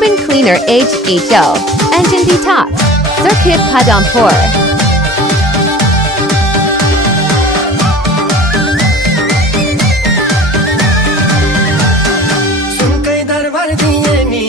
Cabin Cleaner HHO, Engine Detox, Circuit Padampur. सुनकै दरबार दिए नि